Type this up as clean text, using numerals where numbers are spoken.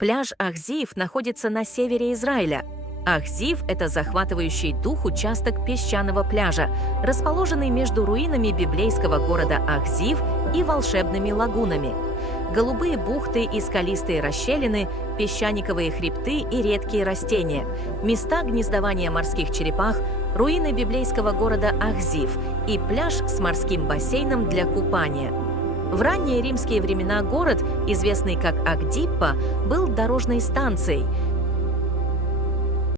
Пляж Ахзиев находится на севере Израиля. Ахзиев – это захватывающий дух участок песчаного пляжа, расположенный между руинами библейского города Ахзиев и волшебными лагунами. Голубые бухты и скалистые расщелины, песчаниковые хребты и редкие растения, места гнездования морских черепах, руины библейского города Ахзиев и пляж с морским бассейном для купания. В ранние римские времена город, известный как Агдиппа, был дорожной станцией.